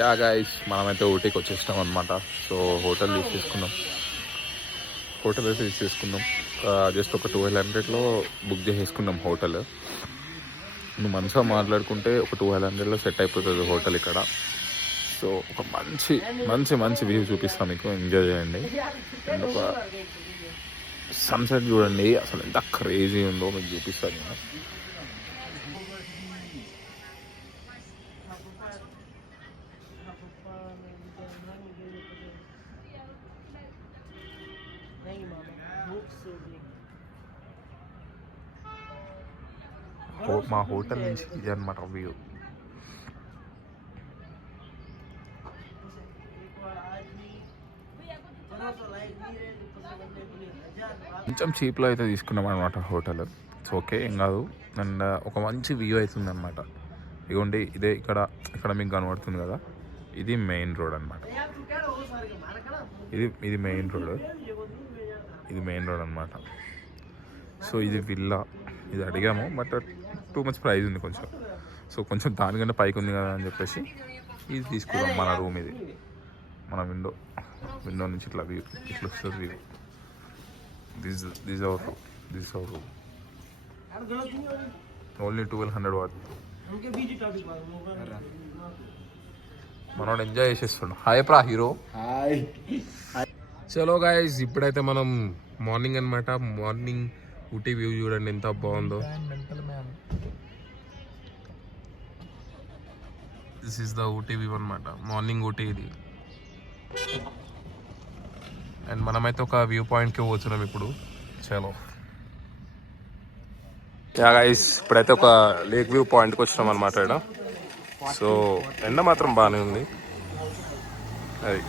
Yeah guys, మనమైతే ఊటీకి వచ్చేసినాం అనమాట. సో హోటల్ తీసుకున్నాం. హోటల్ అయితే తీసుకున్నాం. జస్ట్ ఒక 1200లో బుక్ చేసేసుకున్నాం హోటల్. నువ్వు మంచిగా మాట్లాడుకుంటే ఒక 1200లో సెట్ అయిపోతుంది హోటల్ ఇక్కడ. సో ఒక మంచి మంచి మంచి వ్యూ చూపిస్తాను మీకు, ఎంజాయ్ చేయండి. అండ్ ఒక సన్సెట్ చూడండి, అసలు ఎంత క్రేజీ ఉందో మీకు చూపిస్తాను నేను. మా హోటల్ నుంచి ఇది అనమాట వ్యూ. కొంచెం చీప్లో అయితే తీసుకున్నాం అనమాట హోటల్. సో ఓకే, ఏం కాదు. అండ్ ఒక మంచి వ్యూ అవుతుంది అనమాట. ఇదిగోండి, ఇదే ఇక్కడ మీకు కనబడుతుంది కదా, ఇది మెయిన్ రోడ్ అనమాట. ఇది మెయిన్ రోడ్, అనమాట. సో ఇది విల్లా, ఇది అడిగాము బట్ టూ మచ్ ప్రైస్ ఉంది కొంచెం. సో కొంచెం దానికంటే పైకి ఉంది కదా అని చెప్పేసి ఇది తీసుకున్నాం. మన రూమ్ ఇది, మన విండో నుంచి ఇట్లా వ్యూ, ఇట్లా వస్తుంది view. This our room. Only 1200 watt. మనోడు ఎంజాయ్ చేసేస్తుండు. Hi bro hero. హాయ్. చలో గైస్, ఇప్పుడైతే మనం మార్నింగ్ అనమాట. మార్నింగ్ ఊటీ వ్యూ చూడండి ఎంత బాగుందో. This is the Ooty view అనమాట. మార్నింగ్ ఊటీ ఇది. అండ్ మనమైతే ఒక వ్యూ పాయింట్కి పోతున్నాం ఇప్పుడు. చలో యా గైస్, ఇప్పుడైతే ఒక లేక్ వ్యూ పాయింట్కి వచ్చినాం అనమాట ఇక్కడ. సో ఎండ మాత్రం బాగానే ఉంది. అది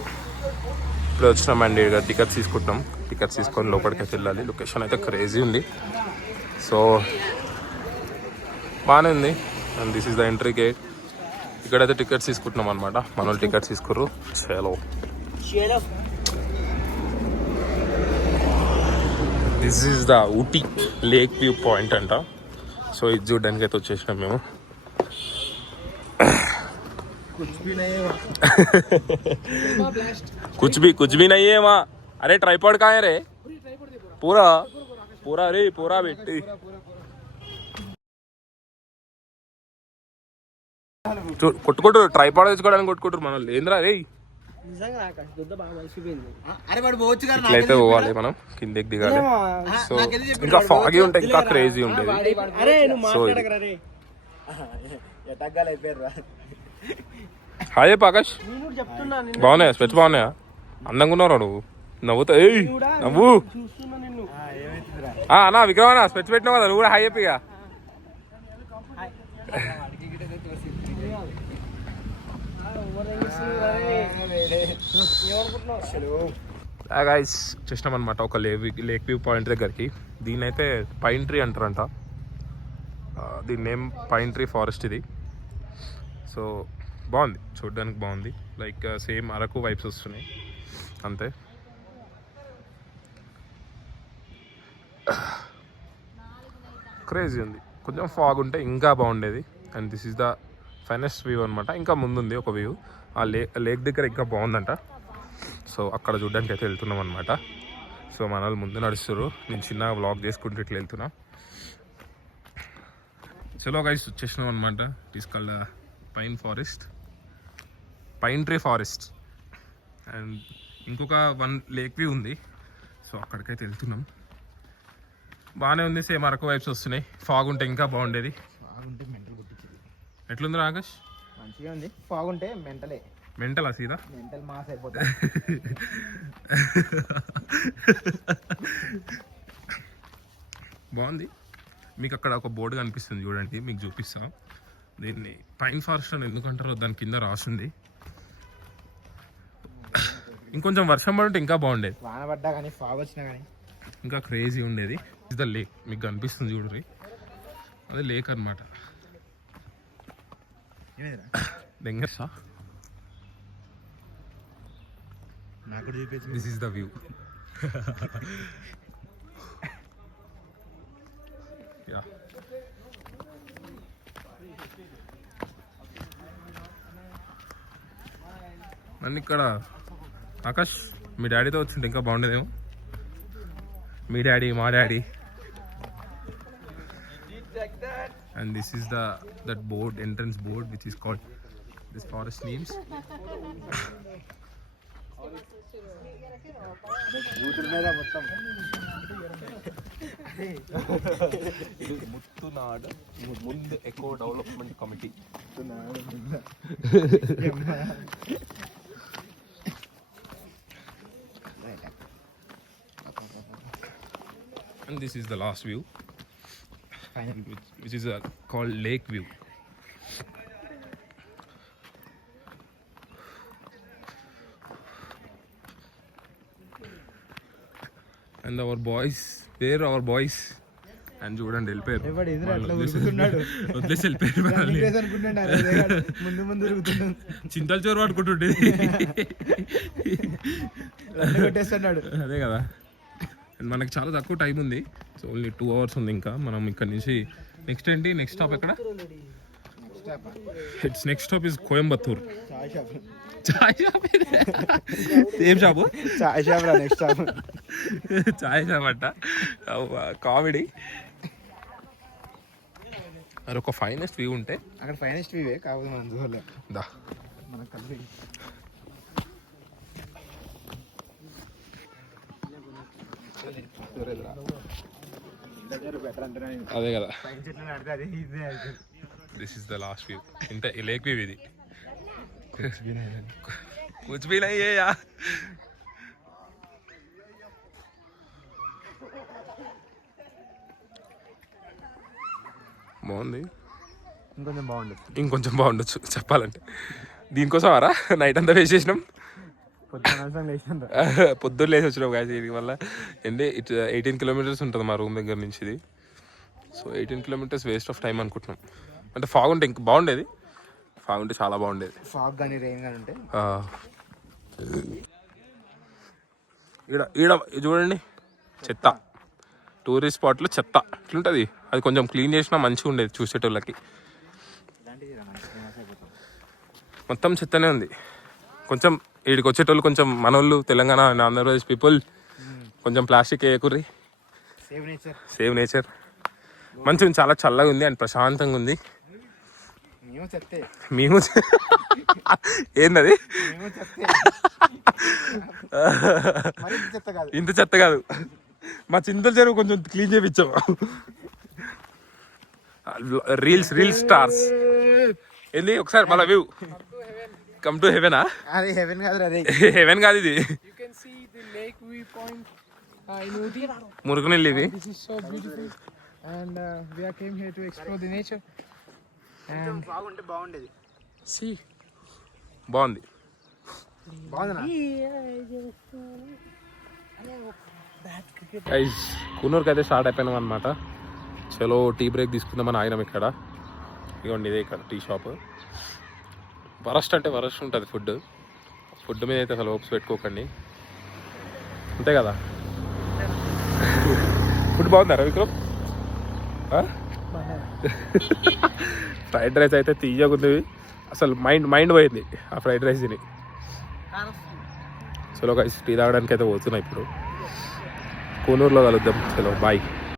ఇప్పుడు వచ్చినామండి. ఇక్కడ టికెట్స్ తీసుకుంటున్నాం. టికెట్స్ తీసుకొని లోపలికి వెళ్ళాలి. లొకేషన్ అయితే క్రేజీ ఉంది. సో బాగానే ఉంది. And this is the entry gate. ఇక్కడైతే టికెట్స్ తీసుకుంటున్నాం అనమాట. మన వాళ్ళు టికెట్స్ తీసుకుర్రు. చలో, this is the Ooty lake view point అంట. సో ఇది చూడడానికి అయితే వచ్చేసినాం మేము. कुछ भी नहीं है वहाँ. अरे ट्राइपॉड कहाँ है रे? पूरा रे, पूरा बेटी. కొట్టుకుంటారు, ట్రైపాడ్ తెచ్చుకోవడానికి కొట్టుకుంటారు మన వాళ్ళు. ఏంద్రా రే, ఇట్లయితే పోవాలి మనం, కిందకి దిగాలి. సో ఇంకా ఫాగీ ఉంటాయి, ఇంకా క్రేజీ ఉండేది. సో హాయ్ ప్రకాష్, బాగున్నాయా స్పెట్స్? బాగున్నాయా? అందంగా ఉన్నావు నువ్వు. నవ్వుతా నవ్వు. అన్నా విక్రమణ స్పెట్స్ పెట్టినావు కదా, నువ్వు కూడా హాయ్ చెప్పిగా. గైస్ వచ్చేసినాం అనమాట ఒక లేక్ వ్యూ పాయింట్ దగ్గరికి. దీని అయితే పైన్ ట్రీ అంటారంట. దీని నేమ్ పైన్ ట్రీ ఫారెస్ట్ ఇది. సో బాగుంది, చూడడానికి బాగుంది. లైక్ సేమ్ అరకు వైబ్స్ వస్తున్నాయి అంతే. క్రేజీ ఉంది. కొంచెం ఫాగ్ ఉంటే ఇంకా బాగుండేది. And this is the finest view అనమాట. ఇంకా ముందుంది ఒక వ్యూ, ఆ లేక్ దగ్గర ఇంకా బాగుందంట. సో అక్కడ చూడడానికి అయితే వెళ్తున్నాం అనమాట. సో మన వాళ్ళు ముందు నడుస్తారు, నేను చిన్న వ్లాగ్ చేసుకుంటూ ఇట్లా వెళ్తున్నా. చలో గైస్, వచ్చేసినాం అనమాట. It is called pine tree forest. And ఇంకొక 1 లేక్ వ్యూ ఉంది. సో అక్కడికైతే వెళ్తున్నాం. బాగానే ఉంది, సేమ్ అరకు వైబ్స్ వస్తున్నాయి. ఫాగ్ ఉంటే ఇంకా బాగుండేది. ఎట్లుంది ఆకాష్? మంచిగా ఉంది. ఫాగ్ ఉంటే మెంటల్ సీదా మెంటల్ మాస్ అయిపోతుంది. బాగుంది. మీకు అక్కడ ఒక బోర్డు కనిపిస్తుంది చూడండి, మీకు చూపిస్తా. దీన్ని పైన్ ఫారెస్ట్ అని ఎందుకంటారో దాని కింద రాసింది. ఇంకొంచెం వర్షం పడి ఉంటే ఇంకా బాగుండేది. వాన పడ్డా కానీ ఫాగ్ వచ్చినా కానీ ఇంకా క్రేజీ ఉండేది. ఇస్ ద లేక్, మీకు కనిపిస్తుంది చూడరి, అదే లేక్ అనమాట. దెంగసా నాకు చూపించు. This is the view. Yeah, నన్ను ఇక్కడ ఆకాష్ మీ డాడీతో వచ్చింటే ఇంకా బాగుండేదేమో. మీ డాడీ మా daddy. And this is that board, entrance board, which is called this forest names. ఇది ముత్తునాడ్ ముందు eco development committee. And this is the last view, which is called lake view. And our boys, where are our boys? And చూడండి వెళ్ళిపోయారు. వదిలేసి వెళ్ళిపోయారు. ముందు తిరుగుతున్నాడు, చింతల చోరు పడుకుంటుండే. అదే కదా. మనకి చాలా తక్కువ టైం ఉంది. సో ఓన్లీ 2 hours ఉంది ఇంకా. మనం ఇక్కడ నుంచి నెక్స్ట్ ఏంటి, నెక్స్ట్ స్టాప్ ఎక్కడ? It's next stop is Coimbatore. Chai shop. ఏం షాపు? చాయ్ షాప్ రా నెక్స్ట్ షాప్. చాయ్ షాప్ అంట. కామెడీ. అది ఒక ఫైనెస్ట్ వ్యూ ఉంటే అక్కడ ఫైనెస్ట్ వ్యూ కావాలి మనం చూడాలి. దా మనకు కలిసి అదే కదా. This is the last view. ఇంత లేక్ వ్యూ ఇది. కుచ్ భీ నహీ హై యా. బాగుంది. ఇంకొంచెం బాగుండొచ్చు చెప్పాలంటే. దీనికోసం అరా నైట్ అంతా వేస్ట్ చేసినాం. పొద్దున్న లేసి వచ్చినాం కాదు. దీని వల్ల ఏంటి 18 kilometers ఉంటుంది మా రూమ్ దగ్గర నుంచి ఇది. So 18 kilometers waste of time అనుకుంటున్నాం. అంటే ఫాగ్ ఉంటే ఇంక బాగుండేది. ఫాగ్ ఉంటే చాలా బాగుండేది. ఫాగ్ కానీ రెయిన్ కానీ ఉంటే. ఈడ చూడండి చెత్త. టూరిస్ట్ స్పాట్లో చెత్త ఇట్లుంటుంది. అది కొంచెం క్లీన్ చేసినా మంచిగా ఉండేది చూసేటోళ్ళకి. మొత్తం చెత్తనే ఉంది. కొంచెం వీడికి వచ్చేటోళ్ళు కొంచెం మనోళ్ళు తెలంగాణ ఆంధ్రప్రదేశ్ పీపుల్ కొంచెం ప్లాస్టిక్ వేయకుర్రి. Save nature. మంచిగా చాలా చల్లగా ఉంది అండ్ ప్రశాంతంగా ఉంది. మేము ఏందది ఇంత చెత్త కాదు. మా చింతల చెరువు కొంచెం క్లీన్ చేయించాం. రీల్స్ స్టార్స్ ఏంది ఒకసారి మళ్ళీ వ్యూ. కమ్ టు హెవెనా? హెవెన్ కాదు ఇది. మురుగునీళ్ళు ఇవి. బాగుంది. కూనూరుకి అయితే స్టార్ట్ అయిపోయినాం అనమాట. చలో టీ బ్రేక్ తీసుకుందామని ఆగినాం ఇక్కడ. ఇదిగోండి ఇదే ఇక్కడ టీ షాప్. వరస్ట్ అంటే వరస్ట్ ఉంటుంది ఫుడ్ మీద అయితే అసలు హోప్స్ పెట్టుకోకండి. అంతే కదా. ఫుడ్ బాగుందా విక్రమ్? ఫ్రైడ్ రైస్ అయితే తీయకుంది అసలు. మైండ్ పోయింది ఆ ఫ్రైడ్ రైస్ తిని. చలో గైస్ టీ తాగడానికి అయితే పోతున్నా ఇప్పుడు. కూనూరులో కలుద్దాం. చలో బాయ్.